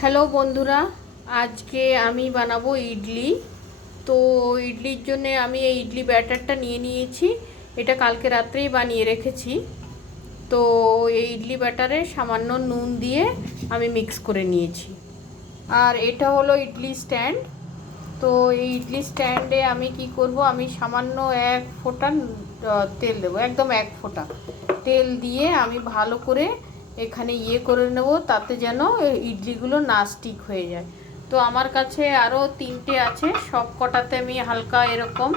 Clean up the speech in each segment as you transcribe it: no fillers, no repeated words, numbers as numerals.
Hello বন্ধুরা, আজকে আমি বানাবো ইডলি। তো ইডলির জন্য আমি এই ইডলি ব্যাটারটা নিয়ে নিয়েছি। এটা কালকে রাত্রেই বানিয়ে রেখেছি। তো এই ইডলি ব্যাটারে সামান্য নুন দিয়ে আমি মিক্স করে নিয়েছি। আর এটা হলো ইডলি স্ট্যান্ড। তো এই ইডলি স্ট্যান্ডে আমি কি করব, আমি সামান্য এক ফোঁটা তেল দেবো, একদম এক ফোঁটা তেল দিয়ে আমি ভালো করে এখানে করে নেব, তাতে যেন ইডলিগুলো না স্টিক হয়ে যায়। তো আমার কাছে আরও তিনটে আছে, সব কটাতে আমি হালকা এরকম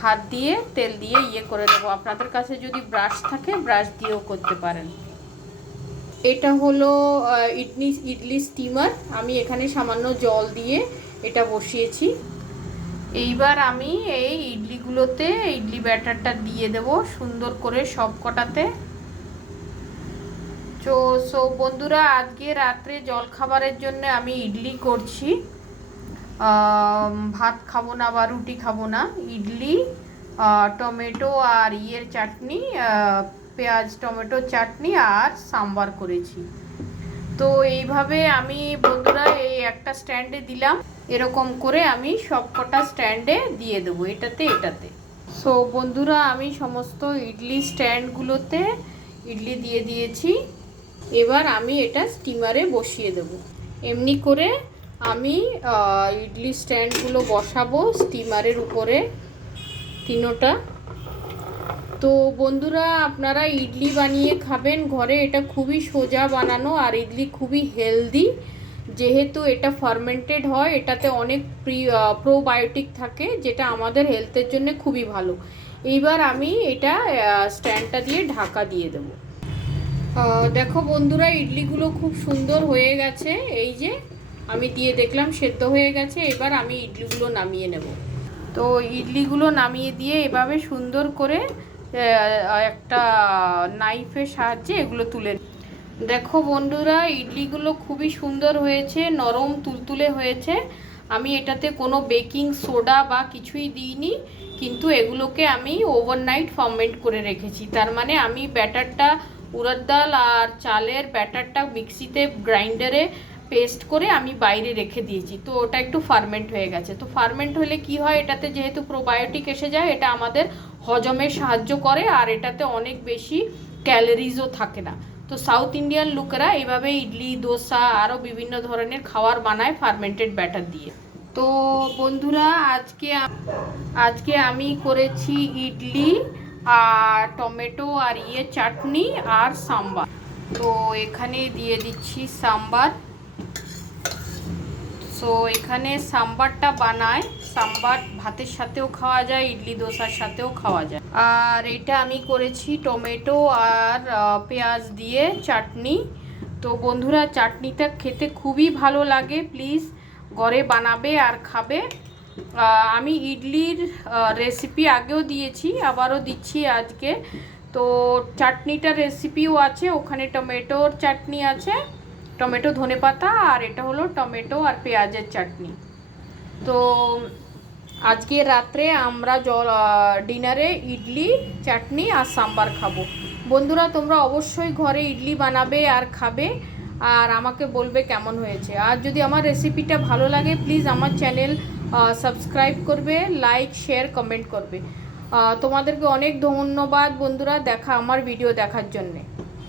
হাত দিয়ে তেল দিয়ে করে নেব। আপনাদের কাছে যদি ব্রাশ থাকে ব্রাশ দিয়েও করতে পারেন। এটা হলো ইডলি স্টিমার। আমি এখানে সামান্য জল দিয়ে এটা বসিয়েছি। এইবার আমি এই ইডলিগুলোতে ইডলি ব্যাটারটা দিয়ে দেব সুন্দর করে সব কটাতে। সো বন্ধুরা, আজকে রাত্রে জলখাবারের জন্য আমি ইডলি করছি। ভাত খাবো না বা রুটি খাবো না, ইডলি টমেটো আর চাটনি, পেঁয়াজ টমেটো চাটনি আর সাম্বার করেছি। তো এইভাবে আমি বন্ধুরা এই একটা স্ট্যান্ডে দিলাম, এরকম করে আমি সব কটা স্ট্যান্ডে দিয়ে দেবো এটাতে। সো বন্ধুরা, আমি সমস্ত ইডলি স্ট্যান্ডগুলোতে ইডলি দিয়ে দিয়েছি। এবার আমি এটা স্টিমারে বসিয়ে দেব। এমনি করে আমি ইডলি স্ট্যান্ডগুলো বসাবো স্টিমারের উপরে তিনোটা। তো বন্ধুরা, আপনারা ইডলি বানিয়ে খাবেন ঘরে। এটা খুবই সোজা বানানো আর ইডলি খুবই হেলদি, যেহেতু এটা ফার্মেন্টেড হয়। এটাতে অনেক প্রোবায়োটিক থাকে, যেটা আমাদের হেলথের জন্য খুবই ভালো। এইবার আমি এটা স্ট্যান্ডটা দিয়ে ঢাকা দিয়ে দেব। দেখো বন্ধুরা, ইডলিগুলো খুব সুন্দর হয়ে গেছে। এই যে আমি দিয়ে দেখলাম সেদ্ধ হয়ে গেছে। এবার আমি ইডলিগুলো নামিয়ে নেব। তো ইডলিগুলো নামিয়ে দিয়ে এভাবে সুন্দর করে একটা নাইফের সাহায্যে এগুলো তুলে। দেখো বন্ধুরা, ইডলিগুলো খুবই সুন্দর হয়েছে, নরম তুলতুলে হয়েছে। আমি এটাতে কোনো বেকিং সোডা বা কিছুই দিইনি, কিন্তু এগুলোকে আমি ওভারনাইট ফার্মেন্ট করে রেখেছি। তার মানে আমি ব্যাটারটা, উড়দ ডাল আর চালের ব্যাটারটা মিক্সিতে গ্রাইন্ডারে পেস্ট করে আমি বাইরে রেখে দিয়েছি। তো ওটা একটু ফার্মেন্ট হয়ে গেছে। তো ফার্মেন্ট হলে কি হয়, এটাতে যেহেতু প্রোবায়োটিক এসে যায়, এটা আমাদের হজমে সাহায্য করে আর এটাতে অনেক বেশি ক্যালোরিজও থাকে না। তো সাউথ ইন্ডিয়ান লোকেরা এইভাবে ইডলি, দোসা আরও বিভিন্ন ধরনের খাবার বানায় ফার্মেন্টেড ব্যাটার দিয়ে। তো বন্ধুরা, আজকে আমি করেছি ইডলি আর টমেটো আর চাটনি আর সাম্বার। তো এখানে দিয়ে দিচ্ছি সাম্বার। সো এখানে সাম্বারটা বানায়, সাম্বার ভাতের সাথেও খাওয়া যায়, ইডলি দোসার সাথেও খাওয়া যায়। আর এটা আমি করেছি টমেটো আর পেঁয়াজ দিয়ে চাটনি। তো বন্ধুরা, চাটনিটা খেতে খুবই ভালো লাগে, প্লিজ ঘরে বানাবে আর খাবে। আমি ইডলির রেসিপি আগেও দিয়েছি, আবারও দিচ্ছি আজকে। তো চাটনিটার রেসিপিও আছে ওখানে, টমেটোর চাটনি আছে, টমেটো ধনেপাতা, আর এটা হলো টমেটো আর পেঁয়াজের চাটনি। তো আজকে রাত্রে আমরা ডিনারে ইডলি, চাটনি আর সাম্বার খাবো। বন্ধুরা, তোমরা অবশ্যই ঘরে ইডলি বানাবে আর খাবে, আর আমাকে বলবে কেমন হয়েছে। আর যদি আমার রেসিপিটা ভালো লাগে, প্লিজ আমার চ্যানেল সাবস্ক্রাইব করবে, লাইক, শেয়ার, কমেন্ট করবে। তোমাদেরকে অনেক ধন্যবাদ বন্ধুরা, আমার ভিডিও দেখার জন্যে।